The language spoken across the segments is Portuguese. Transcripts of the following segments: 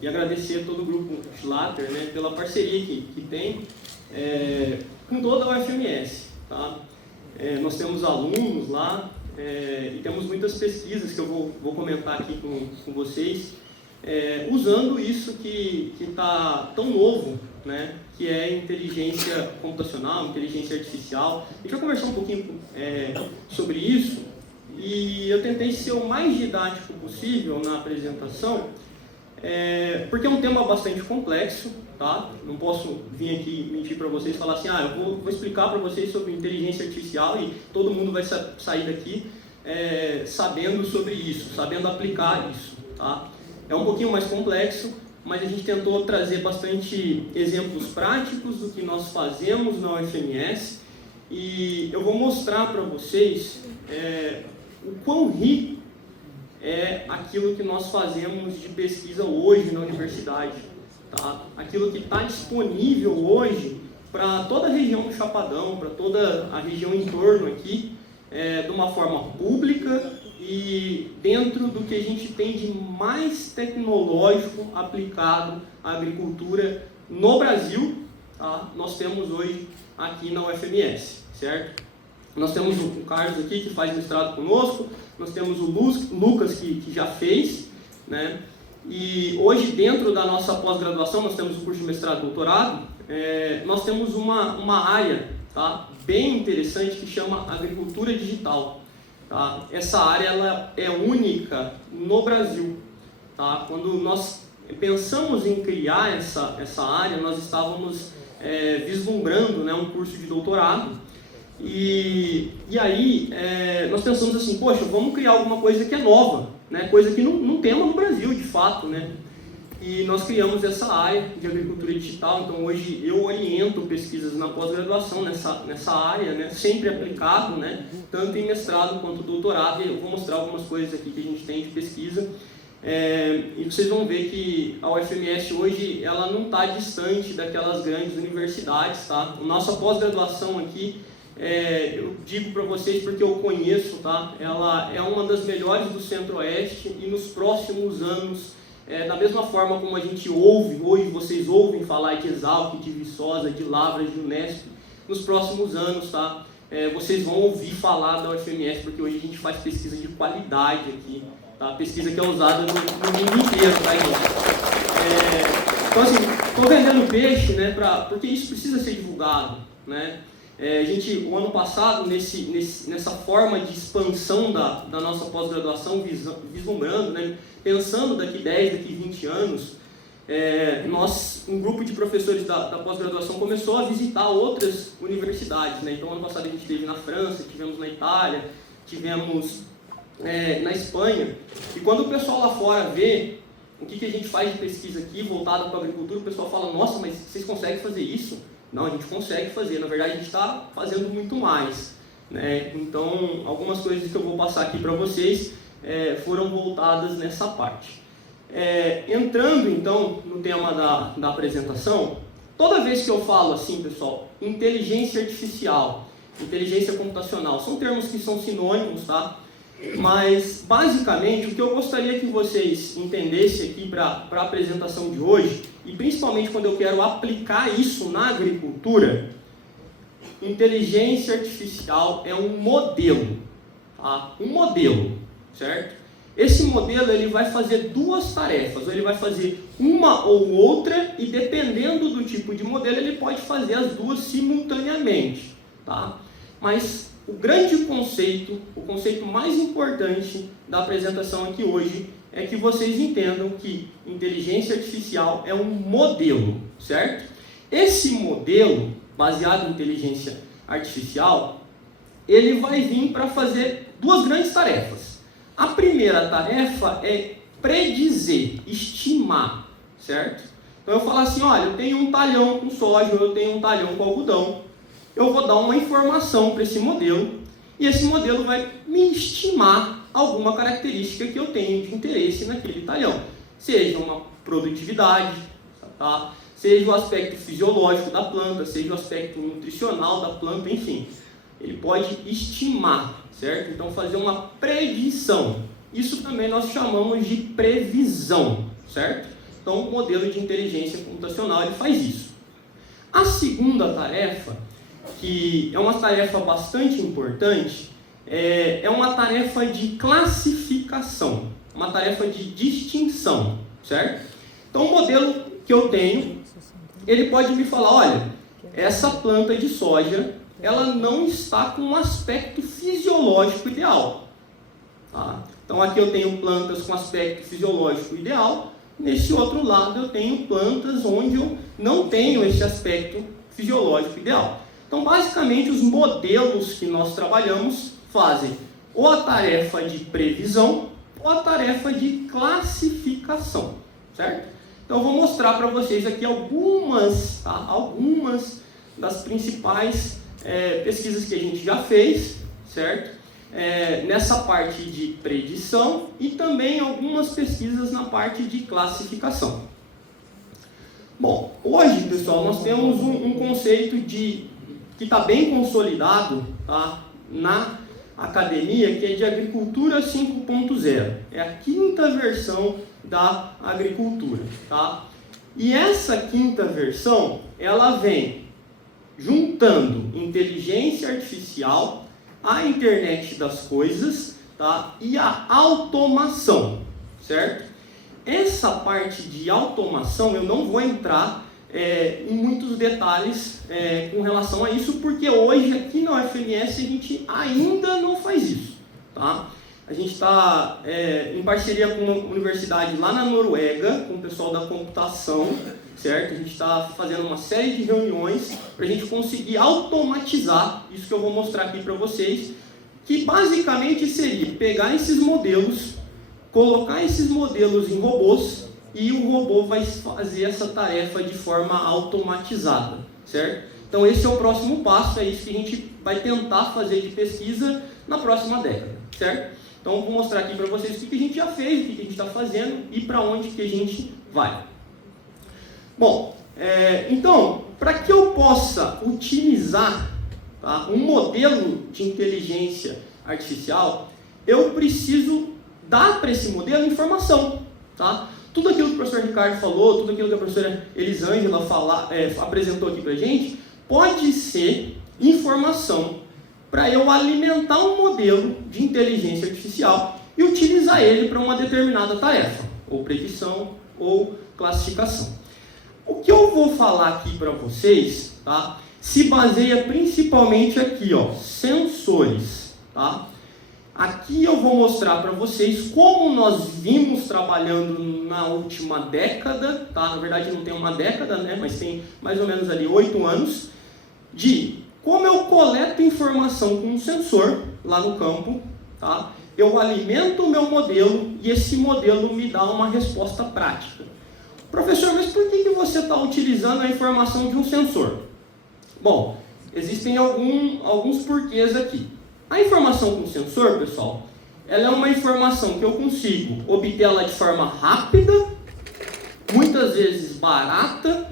e agradecer a todo o grupo Schlatter, né, pela parceria que tem com toda a UFMS. Tá? Nós temos alunos lá e temos muitas pesquisas que eu vou comentar aqui com vocês, usando isso que está tão novo, né, que é inteligência computacional, inteligência artificial. A gente vai conversar um pouquinho sobre isso, e eu tentei ser o mais didático possível na apresentação, porque é um tema bastante complexo, tá? Não posso vir aqui mentir para vocês e falar assim, eu vou explicar para vocês sobre inteligência artificial e todo mundo vai sair daqui sabendo sobre isso, sabendo aplicar isso, tá? É um pouquinho mais complexo, mas a gente tentou trazer bastante exemplos práticos do que nós fazemos na UFMS, e eu vou mostrar para vocês o quão rico é aquilo que nós fazemos de pesquisa hoje na universidade, tá? Aquilo que está disponível hoje para toda a região do Chapadão, para toda a região em torno aqui, de uma forma pública e dentro do que a gente tem de mais tecnológico aplicado à agricultura no Brasil, tá? Nós temos hoje aqui na UFMS, certo? Nós temos o Carlos aqui, que faz mestrado conosco, nós temos o Lucas, que já fez, né? E hoje, dentro da nossa pós-graduação, nós temos o curso de mestrado e doutorado, nós temos uma área, tá, bem interessante que chama agricultura digital. Tá? Essa área ela é única no Brasil. Tá? Quando nós pensamos em criar essa área, nós estávamos vislumbrando, né, um curso de doutorado. E aí nós pensamos assim, poxa, vamos criar alguma coisa que é nova, né, coisa que não temos no Brasil, de fato, né? E nós criamos essa área de agricultura digital. Então hoje eu oriento pesquisas na pós-graduação nessa área, né, sempre aplicado, né, tanto em mestrado quanto doutorado, e eu vou mostrar algumas coisas aqui que a gente tem de pesquisa. E vocês vão ver que a UFMS hoje ela não está distante daquelas grandes universidades, tá? A nossa pós-graduação aqui, eu digo para vocês porque eu conheço, tá? Ela é uma das melhores do Centro-Oeste, e nos próximos anos, da mesma forma como a gente ouve, hoje vocês ouvem falar de Exalc, de Viçosa, de Lavras, de Unesp, nos próximos anos, tá? Vocês vão ouvir falar da UFMS, porque hoje a gente faz pesquisa de qualidade aqui, tá? Pesquisa que é usada no mundo inteiro, tá, gente? Então, assim, estou vendendo peixe, né, porque isso precisa ser divulgado, né? O ano passado, nessa forma de expansão da nossa pós-graduação, vislumbrando, né, pensando daqui 10, daqui 20 anos, um grupo de professores da pós-graduação começou a visitar outras universidades, né? Então, ano passado a gente esteve na França, tivemos na Itália, tivemos na Espanha, e quando o pessoal lá fora vê o que a gente faz de pesquisa aqui, voltado para a agricultura, o pessoal fala, nossa, mas vocês conseguem fazer isso? Não, a gente consegue fazer, na verdade a gente está fazendo muito mais, né? Então, algumas coisas que eu vou passar aqui para vocês foram voltadas nessa parte. Entrando então no tema da apresentação, toda vez que eu falo assim, pessoal, inteligência artificial, inteligência computacional, são termos que são sinônimos, tá? Mas, basicamente, o que eu gostaria que vocês entendessem aqui para a apresentação de hoje, e principalmente quando eu quero aplicar isso na agricultura, inteligência artificial é um modelo, tá? Um modelo, certo? Esse modelo ele vai fazer duas tarefas, ou ele vai fazer uma ou outra, e dependendo do tipo de modelo, ele pode fazer as duas simultaneamente, tá? Mas o grande conceito, o conceito mais importante da apresentação aqui hoje é que vocês entendam que inteligência artificial é um modelo, certo? Esse modelo, baseado em inteligência artificial, ele vai vir para fazer duas grandes tarefas. A primeira tarefa é predizer, estimar, certo? Então eu falo assim, olha, eu tenho um talhão com soja, eu tenho um talhão com algodão, eu vou dar uma informação para esse modelo, e esse modelo vai me estimar alguma característica que eu tenho de interesse naquele talhão. Seja uma produtividade, tá? Seja o aspecto fisiológico da planta, seja o aspecto nutricional da planta, enfim. Ele pode estimar, certo? Então, fazer uma predição. Isso também nós chamamos de previsão, certo? Então, o modelo de inteligência computacional ele faz isso. A segunda tarefa, que é uma tarefa bastante importante, é uma tarefa de classificação, uma tarefa de distinção, certo? Então, o modelo que eu tenho, ele pode me falar, olha, essa planta de soja, ela não está com um aspecto fisiológico ideal. Tá? Então, aqui eu tenho plantas com aspecto fisiológico ideal, nesse outro lado eu tenho plantas onde eu não tenho esse aspecto fisiológico ideal. Então, basicamente, os modelos que nós trabalhamos fazem ou a tarefa de previsão ou a tarefa de classificação, certo? Então, eu vou mostrar para vocês aqui algumas das principais pesquisas que a gente já fez, certo? Nessa parte de predição e também algumas pesquisas na parte de classificação. Bom, hoje, pessoal, nós temos um conceito que está bem consolidado, tá, na academia, que é de agricultura 5.0. É a quinta versão da agricultura, tá? E essa quinta versão, ela vem juntando inteligência artificial, a internet das coisas, tá, e a automação, certo? Essa parte de automação eu não vou entrar em muitos detalhes com relação a isso, porque hoje aqui na UFMS a gente ainda não faz isso, tá? A gente está em parceria com uma universidade lá na Noruega, com o pessoal da computação, certo? A gente está fazendo uma série de reuniões para a gente conseguir automatizar isso que eu vou mostrar aqui para vocês, que basicamente seria pegar esses modelos, colocar esses modelos em robôs e o robô vai fazer essa tarefa de forma automatizada, certo? Então esse é o próximo passo, é isso que a gente vai tentar fazer de pesquisa na próxima década, certo? Então eu vou mostrar aqui para vocês o que a gente já fez, o que a gente está fazendo e para onde que a gente vai. Bom, então, para que eu possa utilizar, tá, um modelo de inteligência artificial, eu preciso dar para esse modelo informação, tá? Tudo aquilo que o professor Ricardo falou, tudo aquilo que a professora Elisângela apresentou aqui para a gente, pode ser informação para eu alimentar um modelo de inteligência artificial e utilizar ele para uma determinada tarefa, ou predição, ou classificação. O que eu vou falar aqui para vocês, tá, se baseia principalmente aqui, ó, sensores, tá? Aqui eu vou mostrar para vocês como nós vimos trabalhando na última década, tá? Na verdade não tem uma década, né, mas tem mais ou menos ali 8 anos, de como eu coleto informação com um sensor lá no campo, tá? Eu alimento o meu modelo e esse modelo me dá uma resposta prática. Professor, mas por que você está utilizando a informação de um sensor? Bom, existem alguns porquês aqui. A informação com sensor, pessoal, ela é uma informação que eu consigo obter ela de forma rápida, muitas vezes barata,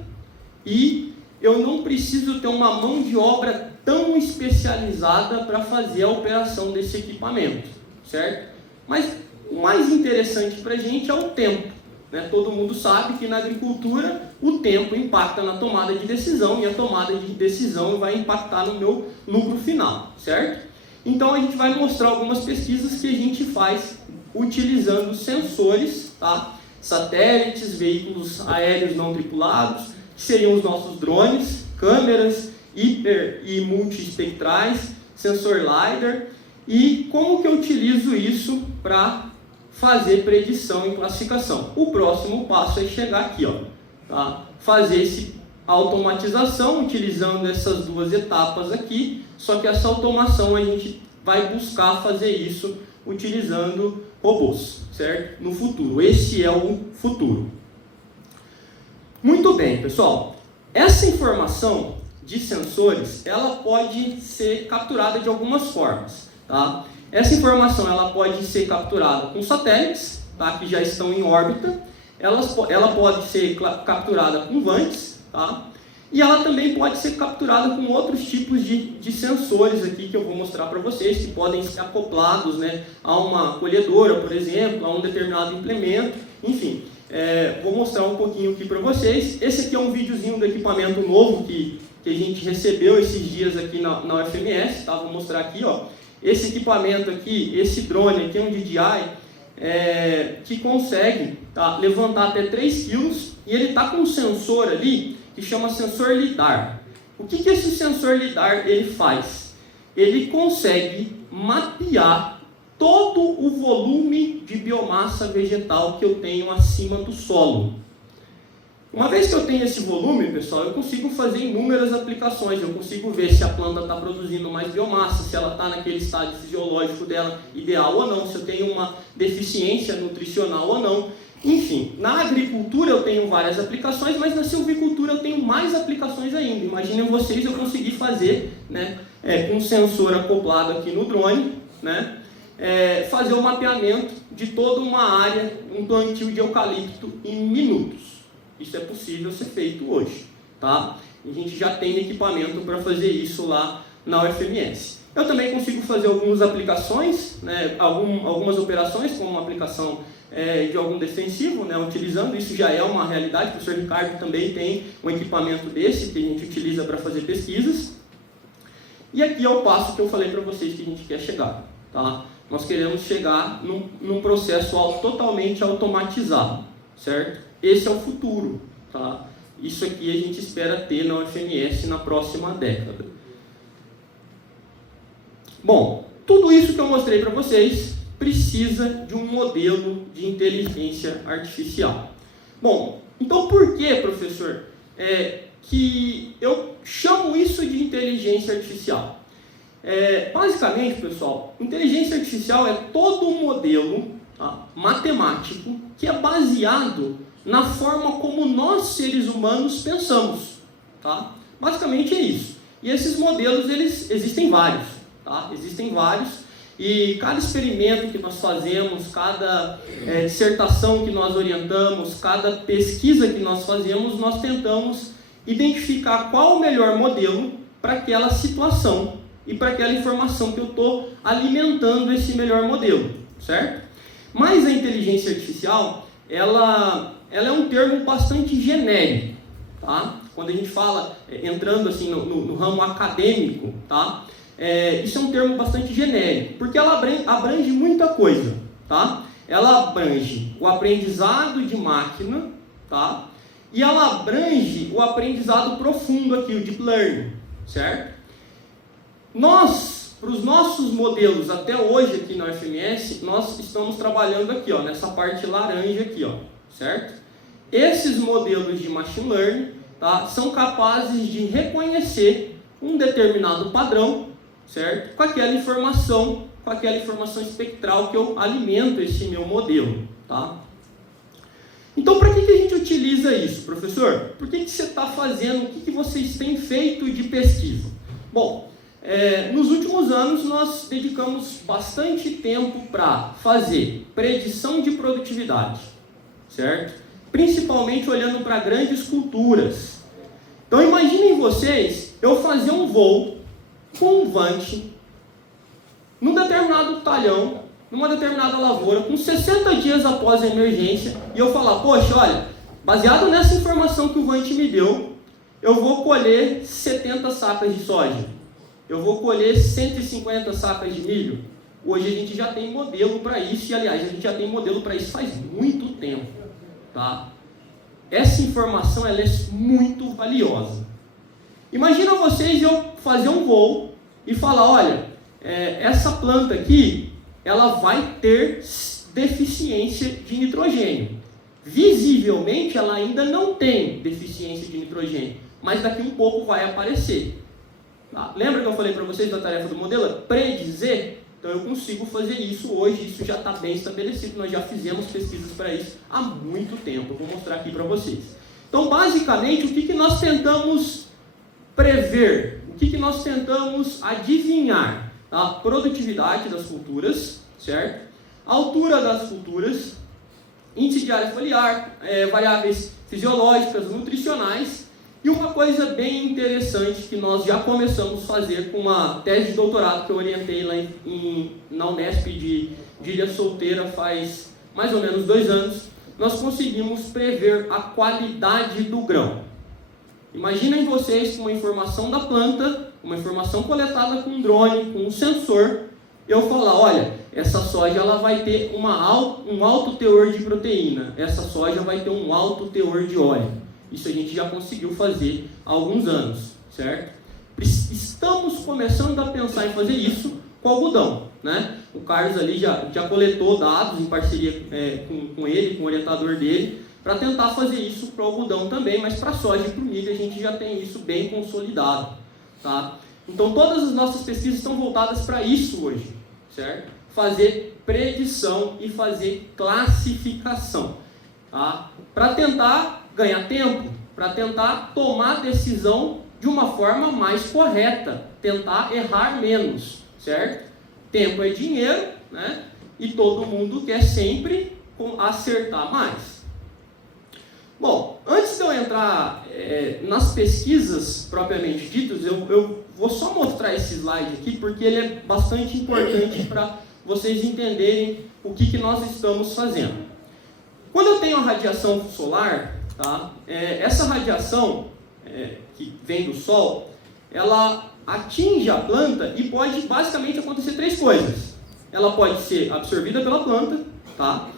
e eu não preciso ter uma mão de obra tão especializada para fazer a operação desse equipamento, certo? Mas o mais interessante para a gente é o tempo. Né? Todo mundo sabe que na agricultura o tempo impacta na tomada de decisão e a tomada de decisão vai impactar no meu lucro final, certo? Então a gente vai mostrar algumas pesquisas que a gente faz utilizando sensores, tá? Satélites, veículos aéreos não tripulados, que seriam os nossos drones, câmeras hiper e multiespectrais, sensor LiDAR, e como que eu utilizo isso para fazer predição e classificação. O próximo passo é chegar aqui, ó, tá? Fazer essa automatização utilizando essas duas etapas aqui, só que essa automação a gente vai buscar fazer isso utilizando robôs, certo? No futuro. Esse é o futuro. Muito bem, pessoal. Essa informação de sensores, ela pode ser capturada de algumas formas, tá? Essa informação ela pode ser capturada com satélites, tá, que já estão em órbita. Ela pode ser capturada com vantes, tá? E ela também pode ser capturada com outros tipos de sensores aqui que eu vou mostrar para vocês, que podem ser acoplados, né, a uma colhedora, por exemplo, a um determinado implemento, enfim. vou mostrar um pouquinho aqui para vocês. Esse aqui é um videozinho do equipamento novo que a gente recebeu esses dias aqui na UFMS, tá? Vou mostrar aqui, ó. Esse equipamento aqui, esse drone aqui é um DJI, que consegue, tá, levantar até 3 kg, e ele está com um sensor ali que chama sensor LiDAR. O que esse sensor LiDAR ele faz? Ele consegue mapear todo o volume de biomassa vegetal que eu tenho acima do solo. Uma vez que eu tenho esse volume, pessoal, eu consigo fazer inúmeras aplicações. Eu consigo ver se a planta está produzindo mais biomassa, se ela está naquele estágio fisiológico dela ideal ou não, se eu tenho uma deficiência nutricional ou não. Enfim, na agricultura eu tenho várias aplicações, mas na silvicultura eu tenho mais aplicações ainda. Imaginem vocês, eu consegui fazer, né, com um sensor acoplado aqui no drone, né, fazer o mapeamento de toda uma área, um plantio de eucalipto em minutos. Isso é possível ser feito hoje, tá? A gente já tem equipamento para fazer isso lá na UFMS. Eu também consigo fazer algumas aplicações, né, algumas operações, como uma aplicação de algum defensivo, né, utilizando, isso já é uma realidade. O professor Ricardo também tem um equipamento desse que a gente utiliza para fazer pesquisas. E aqui é o passo que eu falei para vocês que a gente quer chegar, tá? Nós queremos chegar num processo totalmente automatizado, certo? Esse é o futuro, tá? Isso aqui a gente espera ter na UFMS na próxima década. Bom, tudo isso que eu mostrei para vocês precisa de um modelo de inteligência artificial. Bom, então por que, professor, que eu chamo isso de inteligência artificial? Basicamente, pessoal, inteligência artificial é todo um modelo, tá, matemático que é baseado na forma como nós, seres humanos, pensamos, tá? Basicamente é isso. E esses modelos, eles existem vários, tá? Existem vários, e cada experimento que nós fazemos, cada dissertação que nós orientamos, cada pesquisa que nós fazemos, nós tentamos identificar qual o melhor modelo para aquela situação e para aquela informação que eu estou alimentando esse melhor modelo, certo? Mas a inteligência artificial, ela é um termo bastante genérico, tá? Quando a gente fala, entrando assim no ramo acadêmico, tá? Isso é um termo bastante genérico, porque ela abrange muita coisa, tá? Ela abrange o aprendizado de máquina, tá? E ela abrange o aprendizado profundo aqui, o deep learning, certo? Para os nossos modelos até hoje aqui na UFMS, nós estamos trabalhando aqui, ó, nessa parte laranja aqui, ó, certo? Esses modelos de machine learning, tá, são capazes de reconhecer um determinado padrão, certo? Com aquela informação espectral que eu alimento esse meu modelo, tá? Então, para que a gente utiliza isso, professor? Por que você está fazendo? O que vocês têm feito de pesquisa? Bom, nos últimos anos nós dedicamos bastante tempo para fazer predição de produtividade, certo? Principalmente olhando para grandes culturas. Então imaginem vocês, eu fazer um voo com um Vant num determinado talhão, numa determinada lavoura, com 60 dias após a emergência, e eu falar, poxa, olha, baseado nessa informação que o Vant me deu, eu vou colher 70 sacas de soja, eu vou colher 150 sacas de milho. Hoje a gente já tem modelo para isso, e aliás, a gente já tem modelo para isso faz muito tempo, tá? Essa informação ela é muito valiosa. Imagina vocês eu fazer um voo e falar, olha, essa planta aqui, ela vai ter deficiência de nitrogênio. Visivelmente, ela ainda não tem deficiência de nitrogênio, mas daqui um pouco vai aparecer. Tá? Lembra que eu falei para vocês da tarefa do modelo? Predizer? Então eu consigo fazer isso hoje, isso já está bem estabelecido, nós já fizemos pesquisas para isso há muito tempo, eu vou mostrar aqui para vocês. Então basicamente o que nós tentamos prever, o que nós tentamos adivinhar? A produtividade das culturas, certo? A altura das culturas, índice de área foliar, variáveis fisiológicas, nutricionais. E uma coisa bem interessante que nós já começamos a fazer com uma tese de doutorado que eu orientei lá na Unesp de Ilha Solteira faz mais ou menos 2 anos, nós conseguimos prever a qualidade do grão. Imaginem vocês com uma informação da planta, uma informação coletada com um drone, com um sensor, eu falar, olha, essa soja ela vai ter um alto teor de proteína, essa soja vai ter um alto teor de óleo. Isso a gente já conseguiu fazer há alguns anos, certo? Estamos começando a pensar em fazer isso com algodão, né? O Carlos ali já coletou dados em parceria com ele, com o orientador dele, para tentar fazer isso para o algodão também, mas para a soja e para o milho a gente já tem isso bem consolidado, tá? Então todas as nossas pesquisas estão voltadas para isso hoje, certo? Fazer predição e fazer classificação, tá? Para tentar ganhar tempo, para tentar tomar decisão de uma forma mais correta, tentar errar menos, certo? Tempo é dinheiro, né? E todo mundo quer sempre acertar mais. Bom, antes de eu entrar nas pesquisas propriamente ditas, eu vou só mostrar esse slide aqui, porque ele é bastante importante para vocês entenderem o que nós estamos fazendo. Quando eu tenho a radiação solar, tá? Essa radiação que vem do Sol, ela atinge a planta e pode basicamente acontecer três coisas. Ela pode ser absorvida pela planta, tá?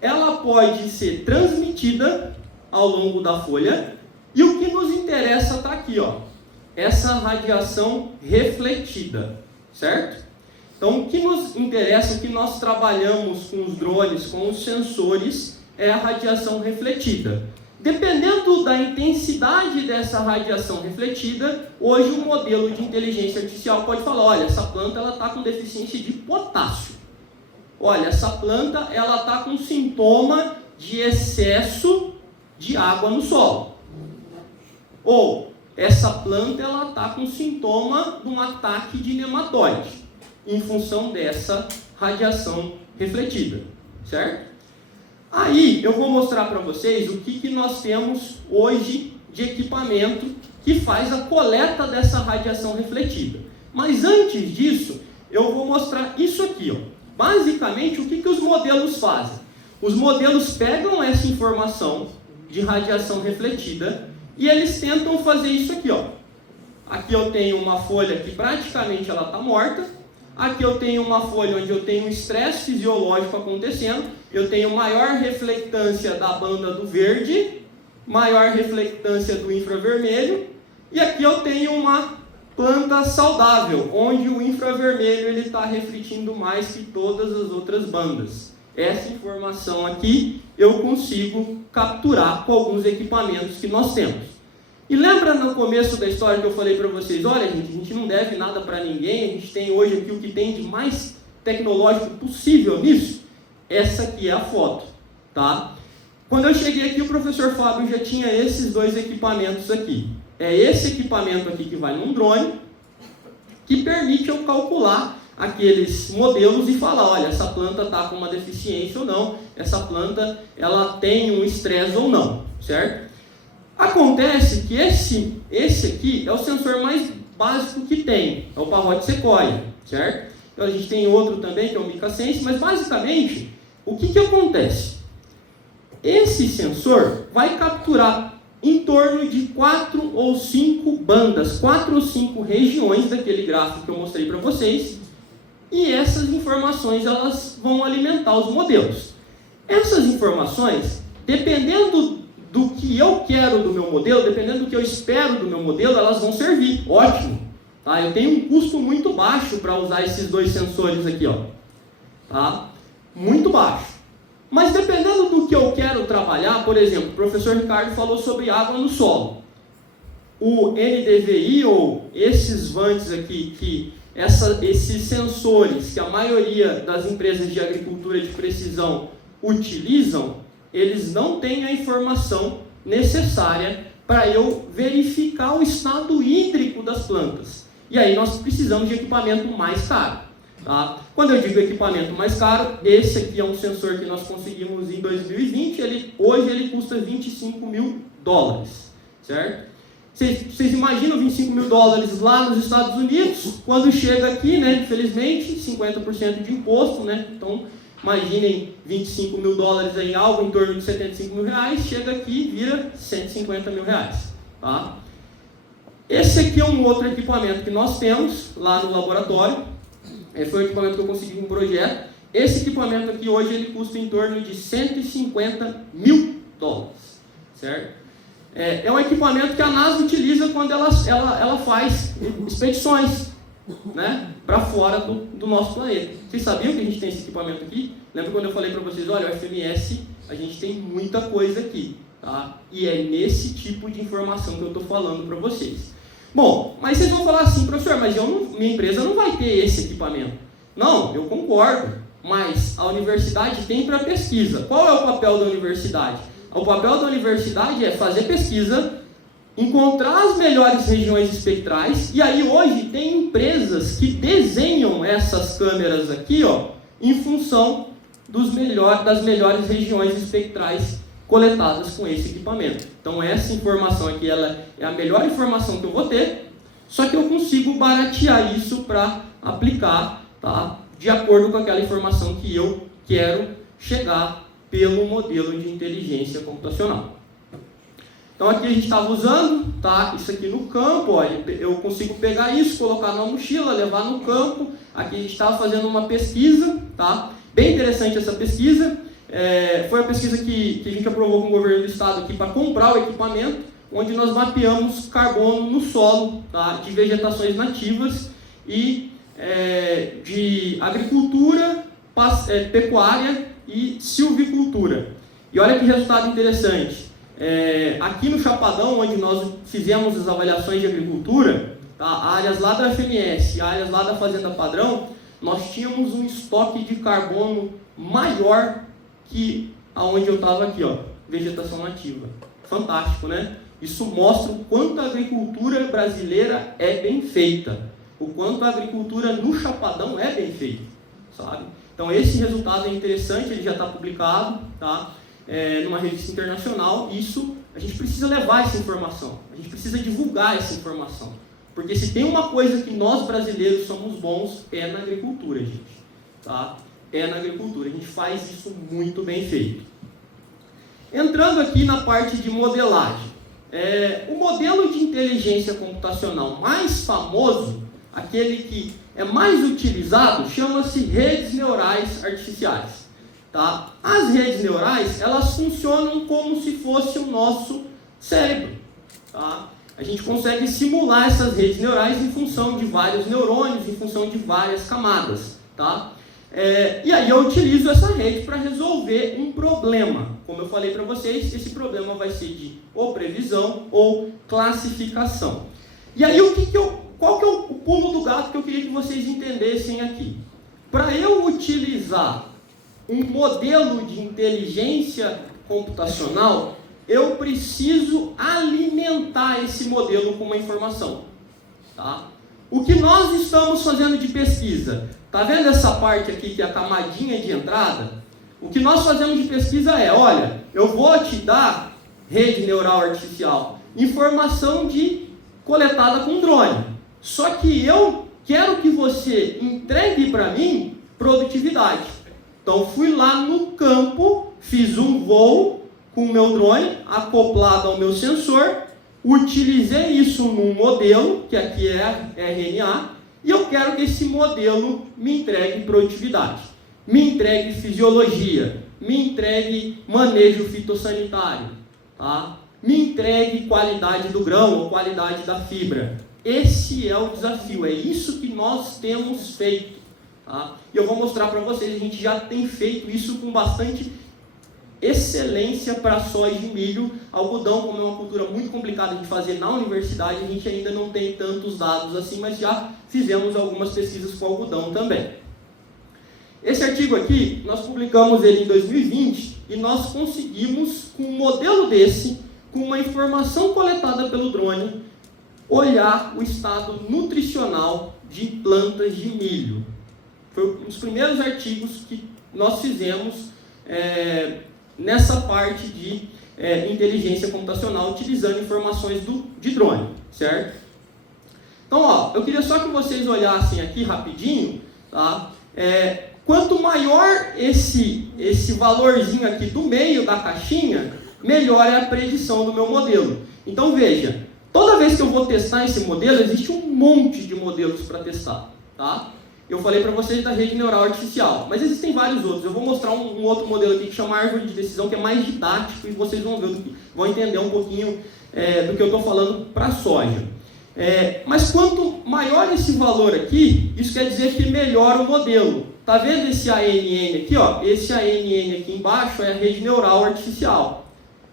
Ela pode ser transmitida ao longo da folha, e o que nos interessa está aqui, ó, essa radiação refletida, certo? Então, o que nos interessa, o que nós trabalhamos com os drones, com os sensores, é a radiação refletida. Dependendo da intensidade dessa radiação refletida, hoje um modelo de inteligência artificial pode falar, olha, essa planta está com deficiência de potássio. Olha, essa planta está com sintoma de excesso de água no solo. Ou, essa planta está com sintoma de um ataque de nematóide, em função dessa radiação refletida, certo? Aí, eu vou mostrar para vocês o que nós temos hoje de equipamento que faz a coleta dessa radiação refletida. Mas antes disso, eu vou mostrar isso aqui, ó. Basicamente, o que os modelos fazem? Os modelos pegam essa informação de radiação refletida e eles tentam fazer isso aqui, ó. Aqui eu tenho uma folha que praticamente ela está morta. Aqui eu tenho uma folha onde eu tenho um estresse fisiológico acontecendo. Eu tenho maior reflectância da banda do verde, maior reflectância do infravermelho. E aqui eu tenho uma planta saudável, onde o infravermelho está refletindo mais que todas as outras bandas. Essa informação aqui eu consigo capturar com alguns equipamentos que nós temos. E lembra no começo da história que eu falei para vocês, olha gente, a gente não deve nada para ninguém, a gente tem hoje aqui o que tem de mais tecnológico possível nisso? Essa aqui é a foto, tá? Quando eu cheguei aqui, o professor Fábio já tinha esses dois equipamentos aqui. É esse equipamento aqui que vai num drone, que permite eu calcular aqueles modelos e falar, olha, essa planta está com uma deficiência ou não, essa planta ela tem um estresse ou não, certo? Acontece que esse aqui é o sensor mais básico que tem, é o Parrot Sequoia, certo? Então a gente tem outro também que é o MicaSense, mas basicamente, o que acontece? Esse sensor vai capturar em torno de 4 ou 5 bandas, 4 ou 5 regiões daquele gráfico que eu mostrei para vocês, e essas informações elas vão alimentar os modelos. Essas informações, dependendo do que eu quero do meu modelo, dependendo do que eu espero do meu modelo, elas vão servir. Ótimo! Tá? Eu tenho um custo muito baixo para usar esses dois sensores aqui, ó. Tá? Muito baixo. Mas dependendo do que eu quero trabalhar, por exemplo, o professor Ricardo falou sobre água no solo. O NDVI, ou esses vantes aqui, esses sensores que a maioria das empresas de agricultura de precisão utilizam, eles não têm a informação necessária para eu verificar o estado hídrico das plantas. E aí nós precisamos de equipamento mais caro. Tá? Quando eu digo equipamento mais caro, esse aqui é um sensor que nós conseguimos em 2020, hoje ele custa $25 mil, certo? Vocês imaginam $25 mil lá nos Estados Unidos, quando chega aqui, né, infelizmente, 50% de imposto, né? Então Imaginem 25 mil dólares em algo em torno de 75 mil reais, chega aqui e vira 150 mil reais. Tá? Esse aqui é um outro equipamento que nós temos lá no laboratório. Foi um equipamento que eu consegui com um projeto. Esse equipamento aqui hoje ele custa em torno de 150 mil dólares. Certo? É um equipamento que a NASA utiliza quando ela faz expedições, né, para fora do nosso planeta. Vocês sabiam que a gente tem esse equipamento aqui? Lembra quando eu falei para vocês, olha, o FMS, a gente tem muita coisa aqui, tá? E é nesse tipo de informação que eu estou falando para vocês. Bom, mas vocês vão falar assim, professor, mas minha empresa não vai ter esse equipamento. Não, eu concordo, mas a universidade tem para pesquisa. Qual é o papel da universidade? O papel da universidade é fazer pesquisa, encontrar as melhores regiões espectrais, e aí hoje tem empresas que desenham essas câmeras aqui, ó, em função das melhores regiões espectrais coletadas com esse equipamento. Então essa informação aqui ela é a melhor informação que eu vou ter, só que eu consigo baratear isso para aplicar, tá, de acordo com aquela informação que eu quero chegar pelo modelo de inteligência computacional. Então aqui a gente estava usando, tá, isso aqui no campo, ó, eu consigo pegar isso, colocar na mochila, levar no campo. Aqui a gente estava fazendo uma pesquisa, tá, bem interessante essa pesquisa. Foi a pesquisa que a gente aprovou com o governo do estado aqui para comprar o equipamento, onde nós mapeamos carbono no solo, tá, de vegetações nativas e de agricultura, pecuária e silvicultura. E olha que resultado interessante. Aqui no Chapadão, onde nós fizemos as avaliações de agricultura, tá, áreas lá da FMS, áreas lá da Fazenda Padrão, nós tínhamos um estoque de carbono maior que aonde eu estava aqui, ó, vegetação nativa. Fantástico, né? Isso mostra o quanto a agricultura brasileira é bem feita, o quanto a agricultura no Chapadão é bem feita, sabe? Então esse resultado é interessante, ele já está publicado, tá? Numa revista internacional. Isso, a gente precisa levar essa informação, a gente precisa divulgar essa informação, porque se tem uma coisa que nós brasileiros somos bons, é na agricultura, gente, tá? É na agricultura, a gente faz isso muito bem feito. Entrando aqui na parte de modelagem, o modelo de inteligência computacional mais famoso, aquele que é mais utilizado, chama-se redes neurais artificiais. Tá? As redes neurais, elas funcionam como se fosse o nosso cérebro. Tá? A gente consegue simular essas redes neurais em função de vários neurônios, em função de várias camadas. Tá? E aí eu utilizo essa rede para resolver um problema. Como eu falei para vocês, esse problema vai ser de ou previsão ou classificação. E aí qual que é o pulo do gato que eu queria que vocês entendessem aqui? Para eu utilizar um modelo de inteligência computacional, eu preciso alimentar esse modelo com uma informação. Tá? O que nós estamos fazendo de pesquisa? Tá vendo essa parte aqui que é a camadinha de entrada? O que nós fazemos de pesquisa olha, eu vou te dar, rede neural artificial, informação coletada com drone. Só que eu quero que você entregue para mim produtividade. Então fui lá no campo, fiz um voo com o meu drone acoplado ao meu sensor, utilizei isso num modelo, que aqui é RNA, e eu quero que esse modelo me entregue produtividade, me entregue fisiologia, me entregue manejo fitossanitário, tá? Me entregue qualidade do grão ou qualidade da fibra. Esse é o desafio, é isso que nós temos feito. Tá? E eu vou mostrar para vocês, a gente já tem feito isso com bastante excelência para soja e milho. Algodão, como é uma cultura muito complicada de fazer na universidade, a gente ainda não tem tantos dados assim, mas já fizemos algumas pesquisas com algodão também. Esse artigo aqui, nós publicamos ele em 2020 e nós conseguimos, com um modelo desse, com uma informação coletada pelo drone, olhar o estado nutricional de plantas de milho. Foi um dos primeiros artigos que nós fizemos nessa parte de inteligência computacional, utilizando informações de drone, certo? Então, ó, eu queria só que vocês olhassem aqui rapidinho, tá? quanto maior esse valorzinho aqui do meio da caixinha, melhor é a predição do meu modelo. Então veja, toda vez que eu vou testar esse modelo, existe um monte de modelos para testar, tá? Eu falei para vocês da rede neural artificial, mas existem vários outros. Eu vou mostrar um outro modelo aqui que chama árvore de decisão, que é mais didático, e vocês vão ver, vão entender um pouquinho do que eu estou falando para a soja. Mas quanto maior esse valor aqui, isso quer dizer que melhora o modelo. Tá vendo esse ANN aqui? Ó? Esse ANN aqui embaixo é a rede neural artificial.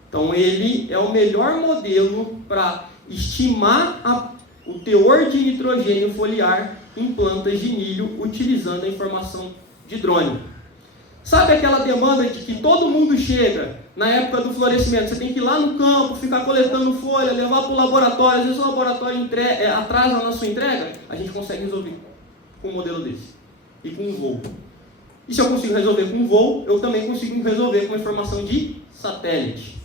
Então ele é o melhor modelo para estimar o teor de nitrogênio foliar em plantas de milho utilizando a informação de drone. Sabe aquela demanda de que todo mundo chega na época do florescimento? Você tem que ir lá no campo, ficar coletando folha, levar para o laboratório. Às vezes o laboratório atrasa na sua entrega. A gente consegue resolver com um modelo desse e com um voo. E se eu consigo resolver com um voo, eu também consigo resolver com informação de satélite.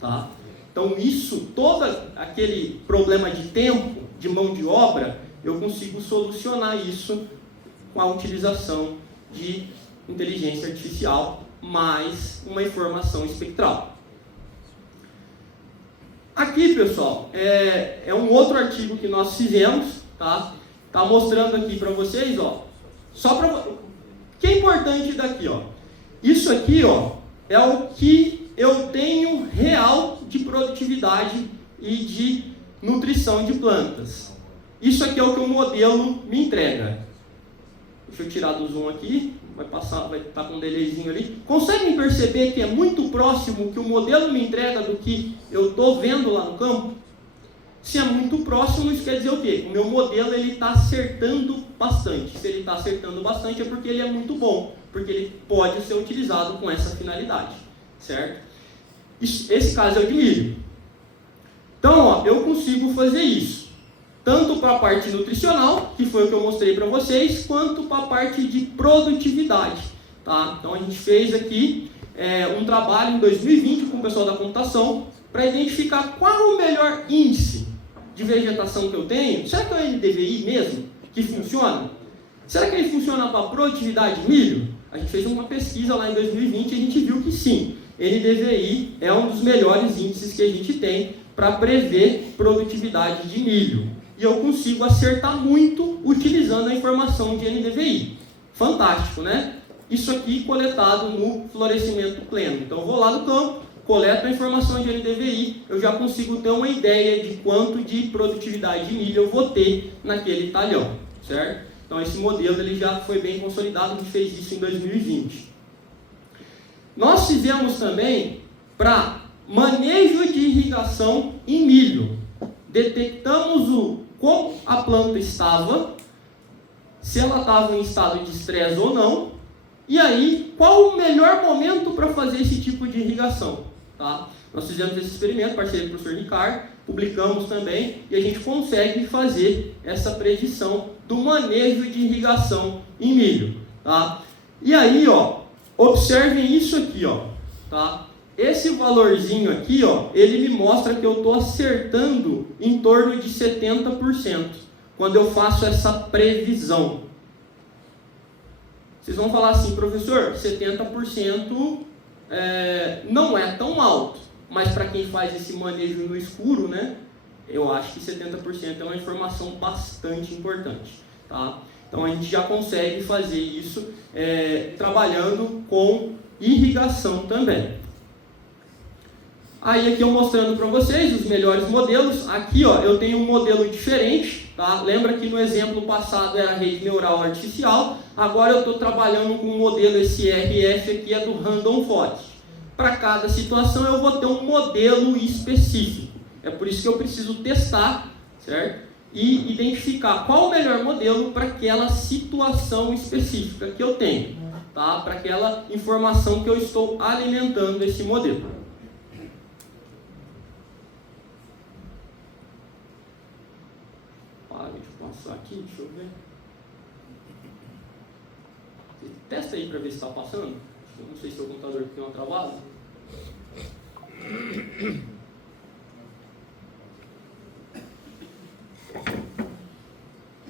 Tá? Então isso, todo aquele problema de tempo, de mão de obra, eu consigo solucionar isso com a utilização de inteligência artificial mais uma informação espectral. Aqui, pessoal, é um outro artigo que nós fizemos, tá? Tá mostrando aqui para vocês, ó. Só para o que é importante daqui, ó. Isso aqui, ó, é o que eu tenho real de produtividade e de nutrição de plantas. Isso aqui é o que o modelo me entrega. Deixa eu tirar do zoom aqui, vai estar com um delayzinho ali. Conseguem perceber que é muito próximo o que o modelo me entrega do que eu estou vendo lá no campo? Se é muito próximo, isso quer dizer o quê? O meu modelo está acertando bastante. Se ele está acertando bastante é porque ele é muito bom, porque ele pode ser utilizado com essa finalidade, certo? Esse caso é o de milho. Então, ó, eu consigo fazer isso, tanto para a parte nutricional, que foi o que eu mostrei para vocês, quanto para a parte de produtividade. Tá? Então, a gente fez aqui um trabalho em 2020 com o pessoal da computação para identificar qual o melhor índice de vegetação que eu tenho. Será que é o NDVI mesmo que funciona? Será que ele funciona para a produtividade de milho? A gente fez uma pesquisa lá em 2020 e a gente viu que sim, NDVI é um dos melhores índices que a gente tem para prever produtividade de milho. E eu consigo acertar muito utilizando a informação de NDVI. Fantástico, né? Isso aqui coletado no florescimento pleno. Então eu vou lá no campo, coleto a informação de NDVI, eu já consigo ter uma ideia de quanto de produtividade de milho eu vou ter naquele talhão, certo? Então esse modelo ele já foi bem consolidado, a gente fez isso em 2020. Nós fizemos também para manejo de irrigação em milho. Detectamos como a planta estava, se ela estava em estado de estresse ou não, e aí qual o melhor momento para fazer esse tipo de irrigação. Tá? Nós fizemos esse experimento, parceria com o professor Ricardo, publicamos também, e a gente consegue fazer essa predição do manejo de irrigação em milho. Tá? E aí, ó, observem isso aqui, ó, tá? Esse valorzinho aqui, ó, ele me mostra que eu estou acertando em torno de 70% quando eu faço essa previsão. Vocês vão falar assim, professor, 70% não é tão alto, mas para quem faz esse manejo no escuro, né, eu acho que 70% é uma informação bastante importante, tá? Então a gente já consegue fazer isso trabalhando com irrigação também. Aí aqui eu mostrando para vocês os melhores modelos. Aqui, ó, eu tenho um modelo diferente, tá? Lembra que no exemplo passado era a rede neural artificial. Agora eu estou trabalhando com um modelo, esse RF aqui é do Random Forest. Para cada situação eu vou ter um modelo específico. É por isso que eu preciso testar, certo? E identificar qual o melhor modelo para aquela situação específica que eu tenho, tá? Para aquela informação que eu estou alimentando esse modelo. Deixa eu passar aqui, deixa eu ver. Testa aí para ver se está passando. Eu não sei se o computador tem uma travada.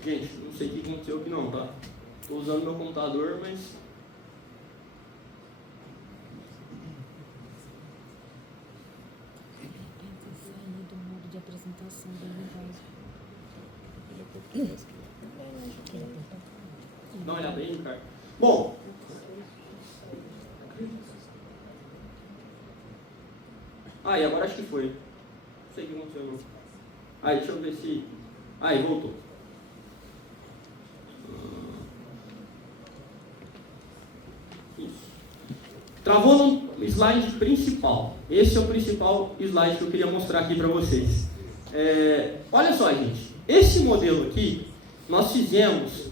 Gente, não sei o que aconteceu aqui não, tá? Estou usando meu computador, mas apresentação da Dá uma olhada aí, Ricardo. Bom, e agora acho que foi. Não sei o que aconteceu, não. Deixa eu ver se... voltou. Isso. Travou no slide principal. Esse é o principal slide que eu queria mostrar aqui para vocês. Olha só, gente. Esse modelo aqui, nós fizemos...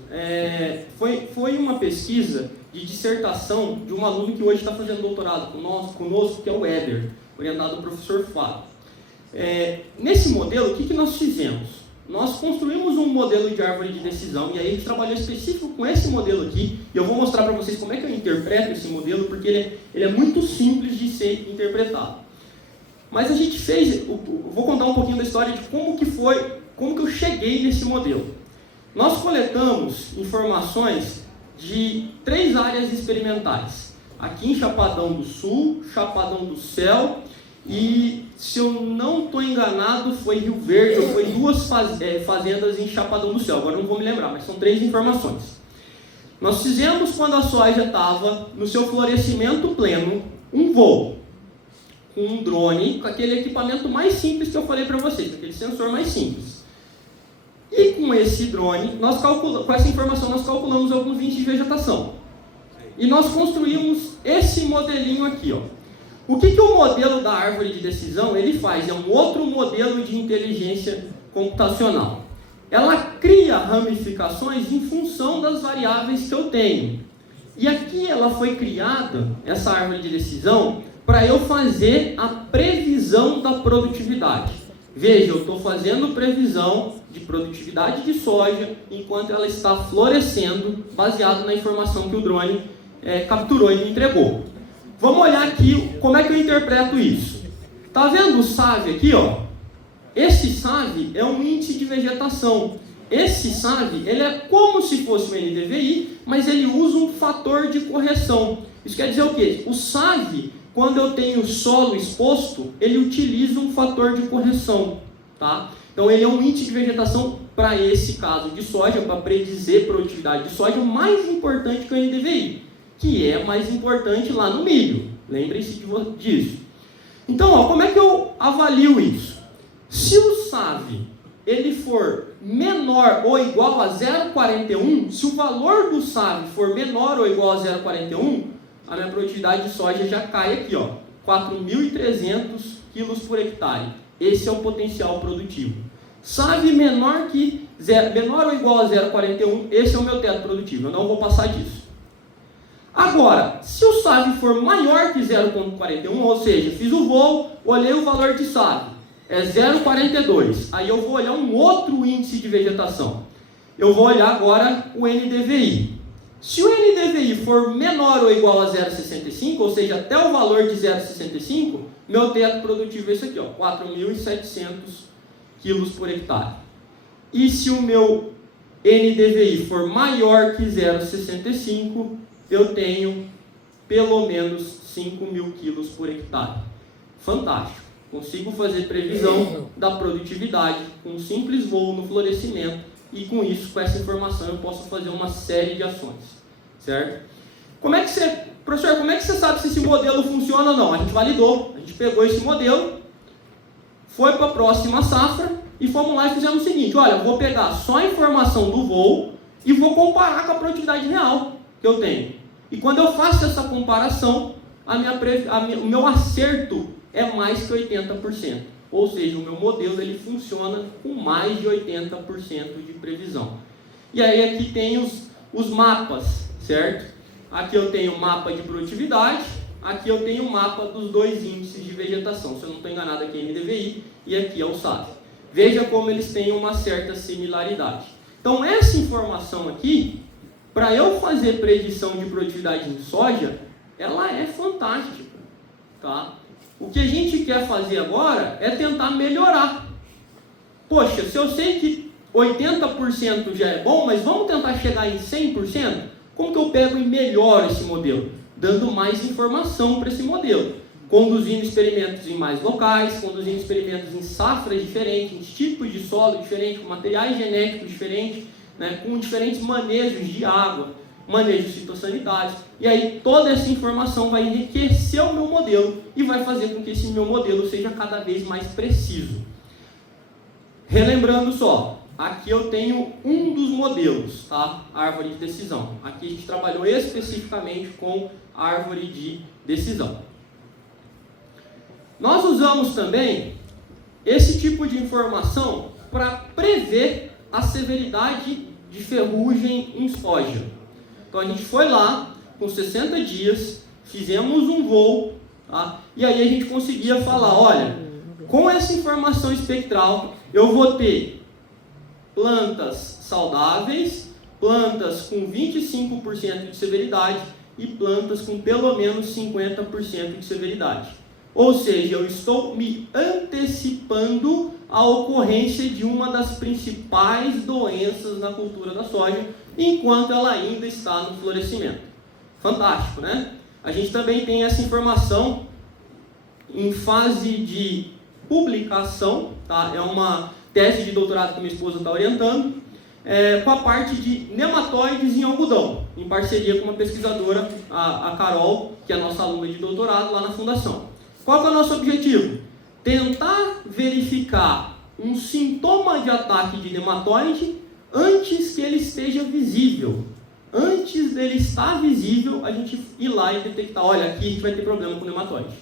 foi uma pesquisa de dissertação de um aluno que hoje está fazendo doutorado conosco, que é o Éder, orientado pelo professor Fábio. Nesse modelo, o que nós fizemos? Nós construímos um modelo de árvore de decisão, e aí a gente trabalhou específico com esse modelo aqui, e eu vou mostrar para vocês como é que eu interpreto esse modelo, porque ele é muito simples de ser interpretado. Mas a gente fez, vou contar um pouquinho da história de como que eu cheguei nesse modelo. Nós coletamos informações de 3 áreas experimentais. Aqui em Chapadão do Sul, Chapadão do Céu e, se eu não estou enganado, foi Rio Verde, ou foi 2 fazendas em Chapadão do Céu. Agora não vou me lembrar, mas são 3 informações. Nós fizemos, quando a soja estava no seu florescimento pleno, um voo com um drone, com aquele equipamento mais simples que eu falei para vocês, aquele sensor mais simples. E com esse drone, com essa informação, nós calculamos alguns índices de vegetação. E nós construímos esse modelinho aqui, ó. O que o modelo da árvore de decisão ele faz? É um outro modelo de inteligência computacional. Ela cria ramificações em função das variáveis que eu tenho. E aqui ela foi criada, essa árvore de decisão, para eu fazer a previsão da produtividade. Veja, eu estou fazendo previsão de produtividade de soja enquanto ela está florescendo, baseado na informação que o drone capturou e me entregou. Vamos olhar aqui como é que eu interpreto isso. Está vendo o SAV aqui, ó? Esse SAV é um índice de vegetação. Esse SAV, ele é como se fosse um NDVI, mas ele usa um fator de correção. Isso quer dizer o quê? O SAV, quando eu tenho solo exposto, ele utiliza um fator de correção, tá? Então ele é um índice de vegetação para esse caso de soja, para predizer produtividade de soja, mais importante que o NDVI, que é mais importante lá no milho. Lembrem-se disso. Então, ó, como é que eu avalio isso? Se o SAV ele for menor ou igual a 0,41, se o valor do SAV for menor ou igual a 0,41, a minha produtividade de soja já cai aqui, ó, 4.300 quilos por hectare. Esse é o potencial produtivo. SAV menor ou igual a 0,41, esse é o meu teto produtivo. Eu não vou passar disso. Agora, se o SAV for maior que 0,41, ou seja, fiz o voo, olhei o valor de SAV, é 0,42. Aí eu vou olhar um outro índice de vegetação. Eu vou olhar agora o NDVI. Se o NDVI for menor ou igual a 0,65, ou seja, até o valor de 0,65, meu teto produtivo é esse aqui, ó, 4.700 quilos por hectare. E se o meu NDVI for maior que 0,65, eu tenho pelo menos 5.000 quilos por hectare. Fantástico. Consigo fazer previsão da produtividade com um simples voo no florescimento e com isso, com essa informação, eu posso fazer uma série de ações. Certo? Professor, como é que você sabe se esse modelo funciona ou não? A gente validou, a gente pegou esse modelo, foi para a próxima safra e fomos lá e fizemos o seguinte, olha, eu vou pegar só a informação do voo e vou comparar com a produtividade real que eu tenho. E quando eu faço essa comparação, o meu acerto é mais que 80%. Ou seja, o meu modelo ele funciona com mais de 80% de previsão. E aí aqui tem os mapas, certo? Aqui eu tenho o mapa de produtividade, aqui eu tenho o mapa dos 2 índices de vegetação. Se eu não estou enganado, aqui é NDVI e aqui é o SAV. Veja como eles têm uma certa similaridade. Então essa informação aqui, para eu fazer predição de produtividade em soja, ela é fantástica, tá? O que a gente quer fazer agora é tentar melhorar. Poxa, se eu sei que 80% já é bom, mas vamos tentar chegar em 100%? Como que eu pego e melhoro esse modelo? Dando mais informação para esse modelo. conduzindo experimentos em mais locais, conduzindo experimentos em safras diferentes, em tipos de solo diferentes, com materiais genéticos diferentes, né, com diferentes manejos de água, manejos fitossanitários. E aí toda essa informação vai enriquecer o meu modelo e vai fazer com que esse meu modelo seja cada vez mais preciso. Relembrando só, aqui eu tenho um dos modelos, tá? Árvore de decisão. Aqui a gente trabalhou especificamente com árvore de decisão. Nós usamos também esse tipo de informação para prever a severidade de ferrugem em soja. Então a gente foi lá, com 60 dias, fizemos um voo, tá? E aí a gente conseguia falar, olha, com essa informação espectral, eu vou ter plantas saudáveis, plantas com 25% de severidade e plantas com pelo menos 50% de severidade. Ou seja, eu estou me antecipando à ocorrência de uma das principais doenças na cultura da soja, enquanto ela ainda está no florescimento. Fantástico, né? A gente também tem essa informação em fase de publicação, tá? É uma tese de doutorado que minha esposa está orientando, com a parte de nematóides em algodão, em parceria com uma pesquisadora, a Carol, que é a nossa aluna de doutorado lá na Fundação. Qual que é o nosso objetivo? Tentar verificar um sintoma de ataque de nematóide antes que ele esteja visível. Antes dele estar visível, a gente ir lá e detectar, olha, aqui a gente vai ter problema com o nematóide.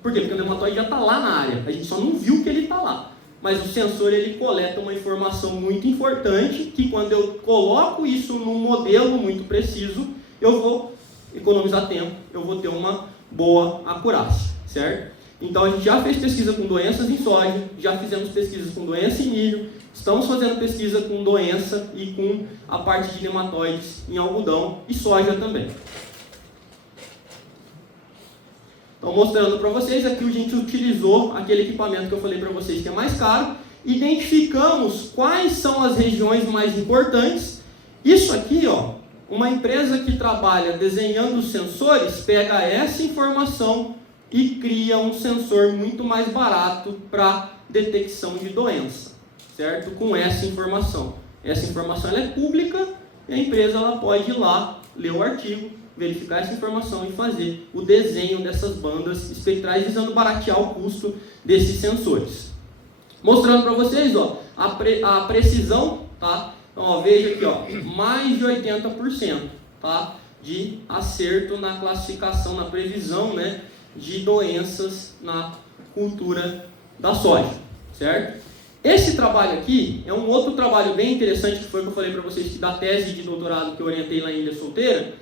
Por quê? Porque o nematóide já está lá na área, a gente só não viu que ele está lá. Mas o sensor, ele coleta uma informação muito importante, que quando eu coloco isso num modelo muito preciso, eu vou economizar tempo, eu vou ter uma boa acurácia, certo? Então a gente já fez pesquisa com doenças em soja, já fizemos pesquisas com doença em milho, estamos fazendo pesquisa com doença e com a parte de nematóides em algodão e soja também. Então, mostrando para vocês, aqui a gente utilizou aquele equipamento que eu falei para vocês que é mais caro, identificamos quais são as regiões mais importantes. Isso aqui, ó, uma empresa que trabalha desenhando sensores, pega essa informação e cria um sensor muito mais barato para detecção de doença, certo? Com essa informação. Essa informação ela é pública e a empresa ela pode ir lá, ler o artigo, verificar essa informação e fazer o desenho dessas bandas espectrais, visando baratear o custo desses sensores. Mostrando para vocês, ó, a precisão, tá? Então, ó, veja aqui, ó, mais de 80%, tá? De acerto na classificação, na previsão, né, de doenças na cultura da soja, certo? Esse trabalho aqui é um outro trabalho bem interessante, que foi o que eu falei para vocês, que da tese de doutorado que eu orientei lá em Ilha Solteira,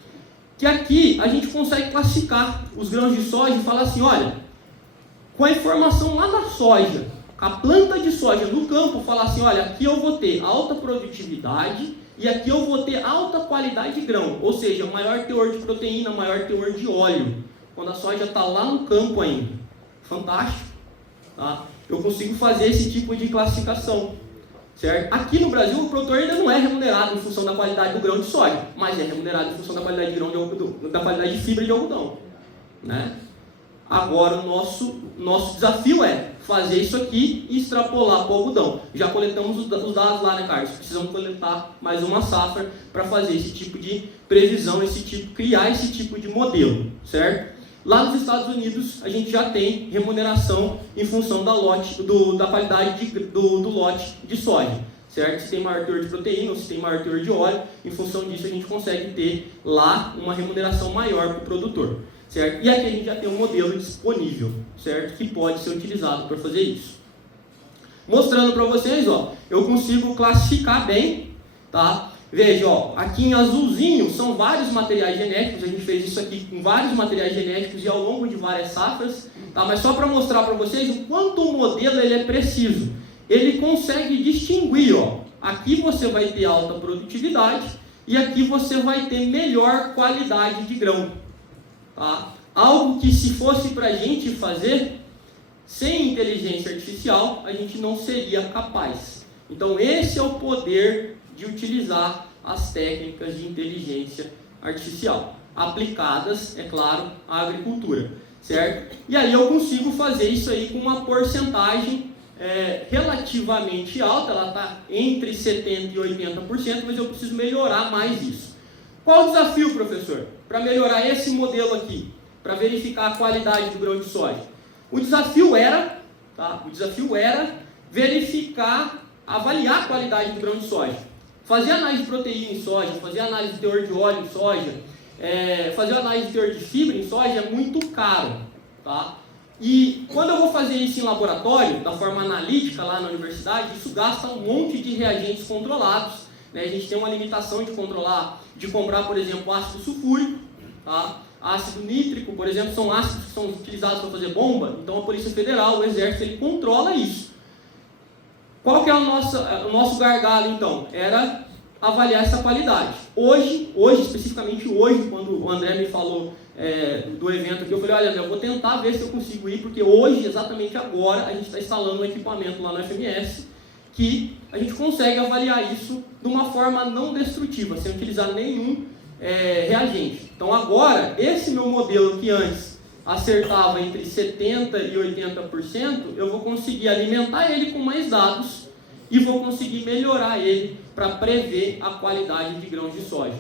que aqui a gente consegue classificar os grãos de soja e falar assim, olha, com a informação lá da soja, a planta de soja no campo, falar assim, olha, aqui eu vou ter alta produtividade e aqui eu vou ter alta qualidade de grão, ou seja, maior teor de proteína, maior teor de óleo, quando a soja está lá no campo ainda. Fantástico, tá? Eu consigo fazer esse tipo de classificação, certo? Aqui no Brasil o produtor ainda não é remunerado em função da qualidade do grão de soja, mas é remunerado em função da qualidade de grão de algodão, da qualidade de fibra de algodão, né? Agora o nosso desafio é fazer isso aqui e extrapolar para o algodão. Já coletamos os dados lá, né, Carlos? Precisamos coletar mais uma safra para fazer esse tipo de previsão, criar esse tipo de modelo, certo? Lá nos Estados Unidos, a gente já tem remuneração em função da qualidade do lote de soja, certo? Se tem maior teor de proteína ou se tem maior teor de óleo, em função disso a gente consegue ter lá uma remuneração maior para o produtor, certo? E aqui a gente já tem um modelo disponível, certo? Que pode ser utilizado para fazer isso. Mostrando para vocês, ó, eu consigo classificar bem, tá? Veja, ó, aqui em azulzinho são vários materiais genéticos, a gente fez isso aqui com vários materiais genéticos e ao longo de várias safras, tá? Mas só para mostrar para vocês o quanto o modelo ele é preciso. Ele consegue distinguir, ó, aqui você vai ter alta produtividade e aqui você vai ter melhor qualidade de grão, tá? Algo que se fosse para a gente fazer sem inteligência artificial, a gente não seria capaz. Então esse é o poder de utilizar as técnicas de inteligência artificial, aplicadas, é claro, à agricultura. certo? E aí eu consigo fazer isso aí com uma porcentagem relativamente alta, ela está entre 70% e 80%, mas eu preciso melhorar mais isso. Qual o desafio, professor? Para melhorar esse modelo aqui, para verificar a qualidade do grão de soja. O desafio era verificar, avaliar a qualidade do grão de soja. Fazer análise de proteína em soja, fazer análise de teor de óleo em soja, fazer análise de teor de fibra em soja é muito caro, tá? E quando eu vou fazer isso em laboratório, da forma analítica lá na universidade, isso gasta um monte de reagentes controlados, né? A gente tem uma limitação de comprar, por exemplo, ácido sulfúrico, tá? Ácido nítrico, por exemplo, são ácidos que são utilizados para fazer bomba, então a Polícia Federal, o Exército, ele controla isso. Qual que é o nosso gargalo, então? Era avaliar essa qualidade. Hoje, especificamente hoje, quando o André me falou do evento aqui, eu falei, olha, André, eu vou tentar ver se eu consigo ir, porque hoje, exatamente agora, a gente está instalando um equipamento lá no FMS, que a gente consegue avaliar isso de uma forma não destrutiva, sem utilizar nenhum reagente. Então agora, esse meu modelo que antes acertava entre 70% e 80%, eu vou conseguir alimentar ele com mais dados e vou conseguir melhorar ele para prever a qualidade de grãos de soja.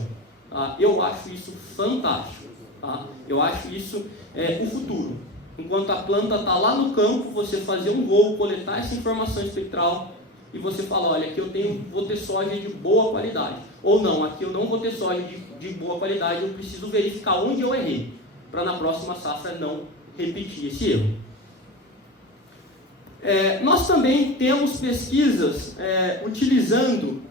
Tá? Eu acho isso fantástico. Tá? Eu acho isso o futuro. Enquanto a planta está lá no campo, você fazer um voo, coletar essa informação espectral e você fala, olha, aqui eu vou ter soja de boa qualidade. Ou não, aqui eu não vou ter soja de boa qualidade, eu preciso verificar onde eu errei, para na próxima safra não repetir esse erro. Nós também temos pesquisas utilizando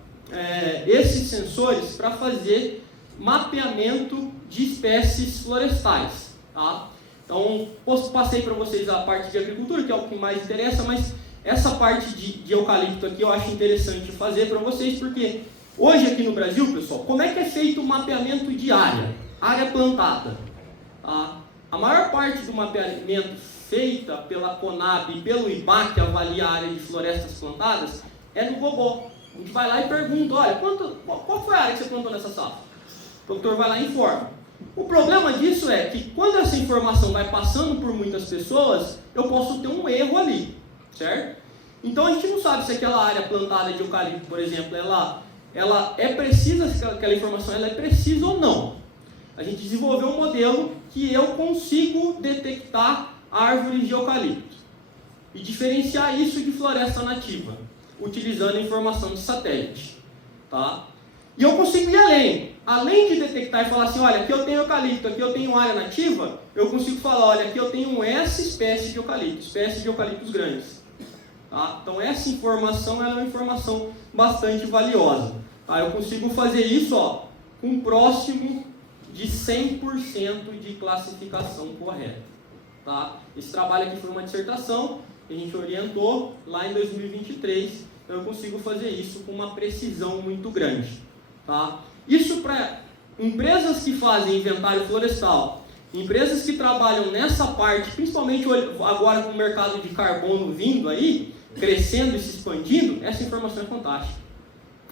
esses sensores para fazer mapeamento de espécies florestais. Tá? Então, passei para vocês a parte de agricultura, que é o que mais interessa, mas essa parte de eucalipto aqui eu acho interessante fazer para vocês, porque hoje aqui no Brasil, pessoal, como é que é feito o mapeamento de área plantada? Tá? A maior parte do mapeamento feita pela Conab e pelo IBAC, que avalia a área de florestas plantadas, é no Gogó. A gente vai lá e pergunta, olha, qual foi a área que você plantou nessa safra? O produtor vai lá e informa. O problema disso é que quando essa informação vai passando por muitas pessoas, eu posso ter um erro ali, certo? Então a gente não sabe se aquela área plantada de eucalipto, por exemplo, ela é precisa, se aquela informação ela é precisa ou não. A gente desenvolveu um modelo que eu consigo detectar árvores de eucalipto e diferenciar isso de floresta nativa, utilizando a informação de satélite. Tá? E eu consigo ir além de detectar e falar assim, olha, aqui eu tenho eucalipto, aqui eu tenho área nativa, eu consigo falar, olha, aqui eu tenho essa espécie de eucaliptos grandes. Tá? Então essa informação ela é uma informação bastante valiosa. Tá? Eu consigo fazer isso com próximo de 100% de classificação correta. Tá? Esse trabalho aqui foi uma dissertação que a gente orientou lá em 2023, então eu consigo fazer isso com uma precisão muito grande. Tá? Isso para empresas que fazem inventário florestal, empresas que trabalham nessa parte, principalmente agora com o mercado de carbono vindo aí, crescendo e se expandindo, essa informação é fantástica.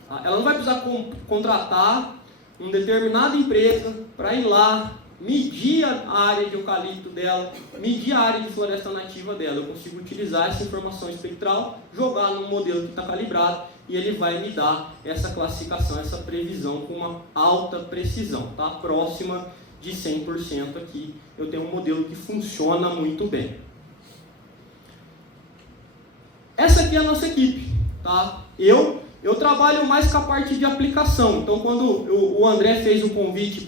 Tá? Ela não vai precisar contratar uma determinada empresa para ir lá, medir a área de eucalipto dela, medir a área de floresta nativa dela. Eu consigo utilizar essa informação espectral, jogar num modelo que está calibrado e ele vai me dar essa classificação, essa previsão com uma alta precisão, tá? Próxima de 100% aqui. Eu tenho um modelo que funciona muito bem. Essa aqui é a nossa equipe, tá? Eu trabalho mais com a parte de aplicação. Então, quando o André fez o convite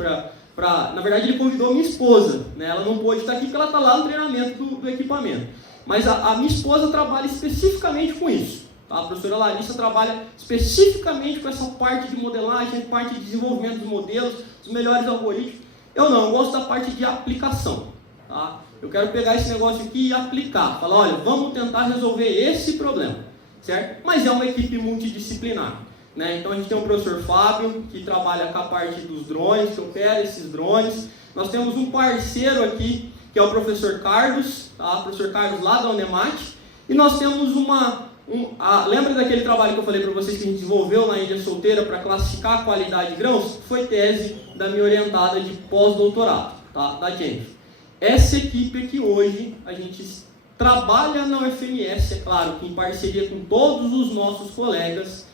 na verdade, ele convidou a minha esposa, né? Ela não pôde estar aqui porque ela está lá no treinamento do equipamento. Mas a minha esposa trabalha especificamente com isso. Tá? A professora Larissa trabalha especificamente com essa parte de modelagem, parte de desenvolvimento dos modelos, os melhores algoritmos. Eu gosto da parte de aplicação. Tá? Eu quero pegar esse negócio aqui e aplicar. Falar, olha, vamos tentar resolver esse problema. Certo? Mas é uma equipe multidisciplinar. Né? Então a gente tem o professor Fábio, que trabalha com a parte dos drones, que opera esses drones. Nós temos um parceiro aqui, que é o professor Carlos, tá? O professor Carlos lá da Unemate. E nós temos lembra daquele trabalho que eu falei para vocês que a gente desenvolveu na Ilha Solteira para classificar a qualidade de grãos? Foi tese da minha orientada de pós-doutorado, tá? Da Jennifer. essa equipe aqui hoje, a gente trabalha na UFMS, é claro, em parceria com todos os nossos colegas,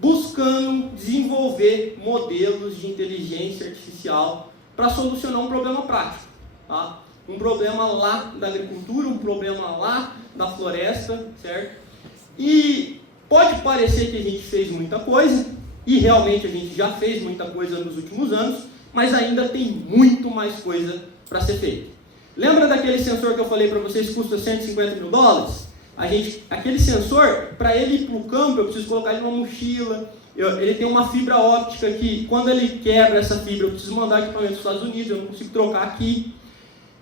buscando desenvolver modelos de inteligência artificial para solucionar um problema prático. Tá? Um problema lá da agricultura, um problema lá da floresta, certo? E pode parecer que a gente fez muita coisa, e realmente a gente já fez muita coisa nos últimos anos, mas ainda tem muito mais coisa para ser feita. Lembra daquele sensor que eu falei para vocês que custa $150 mil? Aquele sensor, para ele ir para o campo, eu preciso colocar ele numa mochila, ele tem uma fibra óptica que, quando ele quebra essa fibra, eu preciso mandar equipamento para os Estados Unidos, eu não consigo trocar aqui.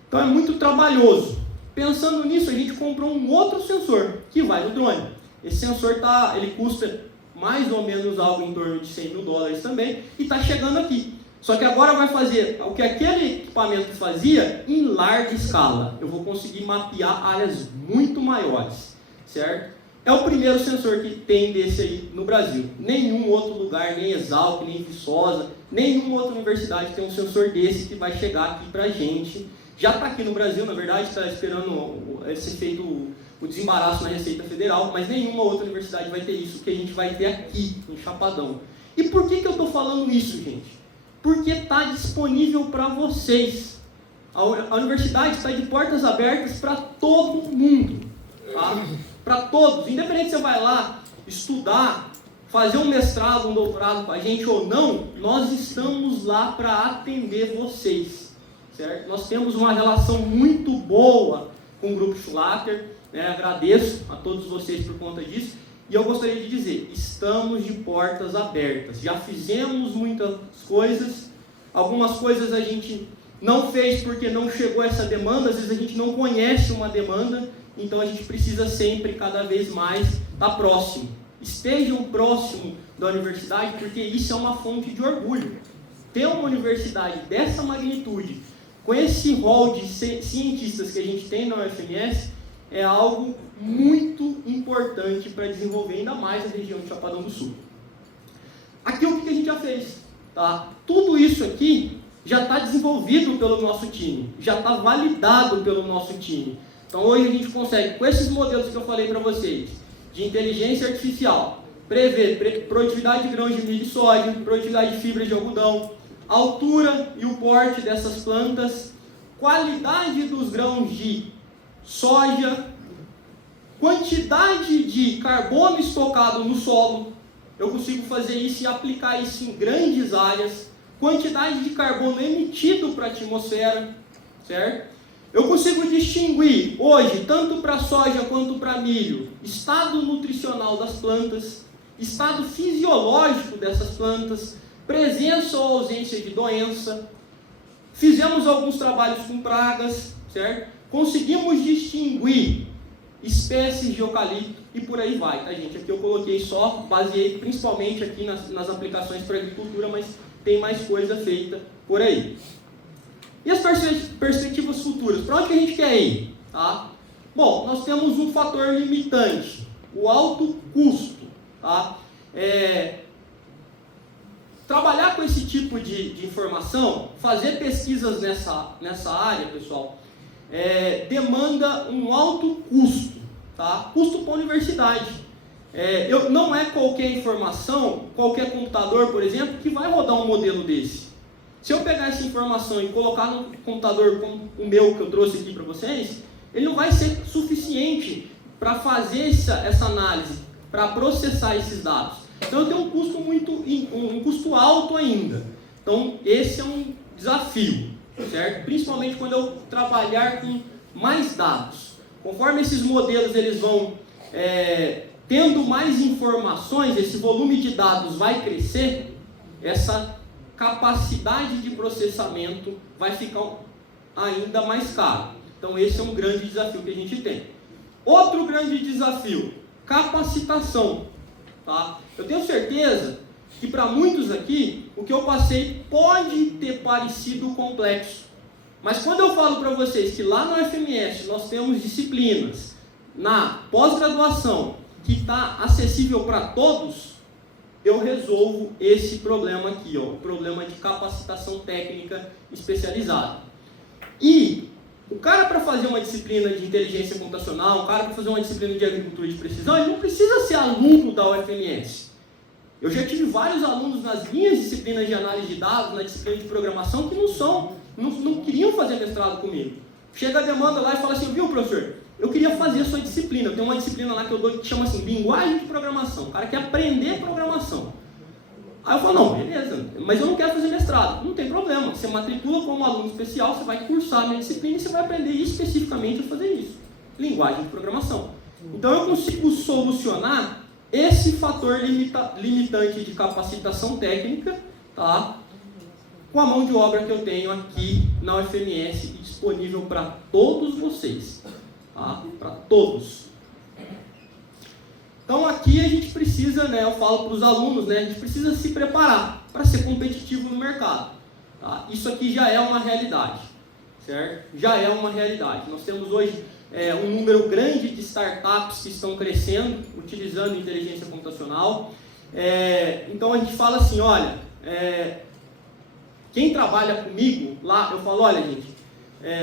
Então é muito trabalhoso. Pensando nisso, a gente comprou um outro sensor, que vai no drone. Esse sensor ele custa mais ou menos algo em torno de $100 mil também, e está chegando aqui. Só que agora vai fazer o que aquele equipamento fazia em larga escala. Eu vou conseguir mapear áreas muito maiores, certo? É o primeiro sensor que tem desse aí no Brasil. Nenhum outro lugar, nem Exalc, nem Viçosa, nenhuma outra universidade tem um sensor desse que vai chegar aqui para a gente. Já está aqui no Brasil, na verdade, está esperando ser feito o desembaraço na Receita Federal, mas nenhuma outra universidade vai ter isso que a gente vai ter aqui, em Chapadão. E por que eu estou falando isso, gente? Porque está disponível para vocês. A universidade está de portas abertas para todo mundo. Tá? Para todos. Independente se você vai lá estudar, fazer um mestrado, um doutorado com a gente ou não, nós estamos lá para atender vocês. Certo? Nós temos uma relação muito boa com o Grupo Schlatter. Né? Agradeço a todos vocês por conta disso. E eu gostaria de dizer, estamos de portas abertas. Já fizemos muitas coisas, algumas coisas a gente não fez porque não chegou essa demanda, às vezes a gente não conhece uma demanda, então a gente precisa sempre, cada vez mais, estar próximo. Estejam próximo da universidade, porque isso é uma fonte de orgulho. Ter uma universidade dessa magnitude, com esse rol de cientistas que a gente tem na UFMS, é algo muito importante para desenvolver ainda mais a região de Chapadão do Sul. Aqui o que a gente já fez? Tá? Tudo isso aqui já está desenvolvido pelo nosso time, já está validado pelo nosso time. Então hoje a gente consegue, com esses modelos que eu falei para vocês, de inteligência artificial, prever produtividade de grãos de milho e soja, produtividade de fibra de algodão, altura e o porte dessas plantas, qualidade dos grãos de soja, quantidade de carbono estocado no solo, eu consigo fazer isso e aplicar isso em grandes áreas, quantidade de carbono emitido para a atmosfera, certo? Eu consigo distinguir hoje, tanto para soja quanto para milho, estado nutricional das plantas, estado fisiológico dessas plantas, presença ou ausência de doença. Fizemos alguns trabalhos com pragas, certo? Conseguimos distinguir espécies de eucalipto e por aí vai, tá, gente? Aqui eu coloquei só, baseei principalmente aqui nas aplicações para agricultura, mas tem mais coisa feita por aí. E as perspectivas futuras? Para onde que a gente quer ir? Tá? Bom, nós temos um fator limitante, o alto custo. Tá? Trabalhar com esse tipo de informação, fazer pesquisas nessa área, pessoal, demanda um alto custo, tá? Custo para a universidade. Não é qualquer informação, qualquer computador, por exemplo, que vai rodar um modelo desse. Se eu pegar essa informação e colocar no computador como o meu que eu trouxe aqui para vocês, ele não vai ser suficiente para fazer essa análise, para processar esses dados. Então eu tenho um custo alto ainda. Então esse é um desafio, certo? Principalmente quando eu trabalhar com mais dados. Conforme esses modelos eles vão tendo mais informações, esse volume de dados vai crescer, essa capacidade de processamento vai ficar ainda mais caro. Então esse é um grande desafio que a gente tem. Outro grande desafio, capacitação. Tá? Eu tenho certeza que para muitos aqui, o que eu passei pode ter parecido complexo. Mas quando eu falo para vocês que lá no FMS nós temos disciplinas na pós-graduação que está acessível para todos, eu resolvo esse problema aqui, ó, o problema de capacitação técnica especializada. E O cara, para fazer uma disciplina de inteligência computacional, o cara para fazer uma disciplina de agricultura de precisão, ele não precisa ser aluno da UFMS. Eu já tive vários alunos nas minhas disciplinas de análise de dados, na disciplina de programação, que não queriam fazer mestrado comigo. Chega a demanda lá e fala assim, viu, professor, eu queria fazer a sua disciplina. Eu tenho uma disciplina lá que eu dou que chama assim, linguagem de programação. O cara quer aprender programação. Aí eu falo, não, beleza, mas eu não quero fazer mestrado. Não tem problema, você matricula como aluno especial, você vai cursar a minha disciplina e você vai aprender especificamente a fazer isso. Linguagem de programação. Então eu consigo solucionar esse fator limitante de capacitação técnica, tá? Com a mão de obra que eu tenho aqui na UFMS disponível para todos vocês. Tá? Para todos. Então aqui a gente precisa, né, eu falo para os alunos, né, a gente precisa se preparar para ser competitivo no mercado. Tá? Isso aqui já é uma realidade, certo? Já é uma realidade. Nós temos hoje um número grande de startups que estão crescendo, utilizando inteligência computacional. Então a gente fala assim, olha, quem trabalha comigo lá, eu falo, olha gente,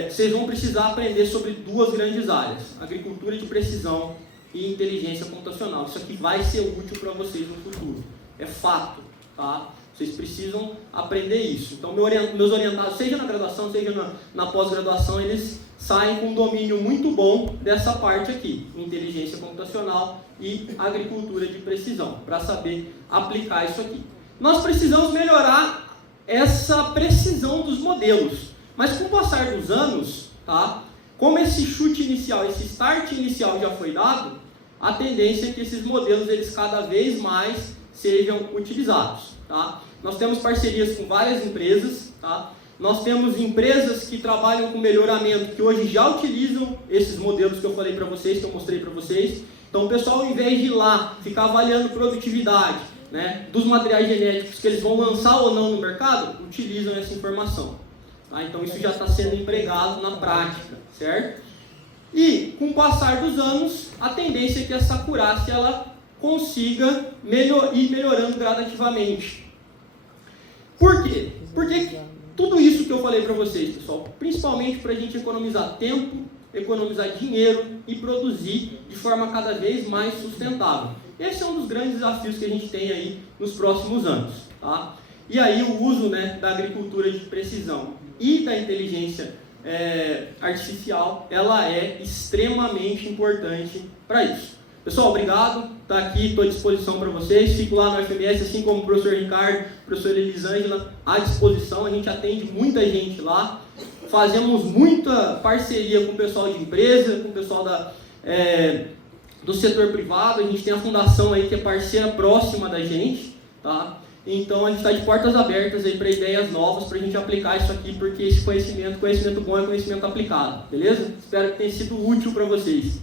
vocês vão precisar aprender sobre duas grandes áreas, agricultura de precisão e inteligência computacional. Isso aqui vai ser útil para vocês no futuro. É fato, tá? Vocês precisam aprender isso. Então, meus orientados, seja na graduação, seja na pós-graduação, eles saem com um domínio muito bom dessa parte aqui, inteligência computacional e agricultura de precisão, para saber aplicar isso aqui. Nós precisamos melhorar essa precisão dos modelos. Mas com o passar dos anos, tá? Como esse chute inicial, esse start inicial já foi dado, a tendência é que esses modelos eles cada vez mais sejam utilizados. Tá? Nós temos parcerias com várias empresas, tá? Nós temos empresas que trabalham com melhoramento, que hoje já utilizam esses modelos que eu falei para vocês, que eu mostrei para vocês. Então o pessoal, ao invés de ir lá ficar avaliando produtividade, né, dos materiais genéticos que eles vão lançar ou não no mercado, utilizam essa informação. Tá? Então isso já está sendo empregado na prática, certo? E com o passar dos anos, a tendência é que essa acurácia ela consiga ir melhorando gradativamente. Por quê? Porque tudo isso que eu falei para vocês, pessoal, principalmente para a gente economizar tempo, economizar dinheiro e produzir de forma cada vez mais sustentável. Esse é um dos grandes desafios que a gente tem aí nos próximos anos. Tá? E aí o uso, né, da agricultura de precisão e da inteligência artificial, ela é extremamente importante para isso. Pessoal, obrigado, está aqui, estou à disposição para vocês, fico lá no FMS, assim como o professor Ricardo, a professora Elisângela, à disposição, a gente atende muita gente lá, fazemos muita parceria com o pessoal de empresa, com o pessoal do setor privado, a gente tem a fundação aí que é parceira próxima da gente, tá? Então a gente está de portas abertas aí para ideias novas, para a gente aplicar isso aqui, porque esse conhecimento bom é conhecimento aplicado, beleza? Espero que tenha sido útil para vocês.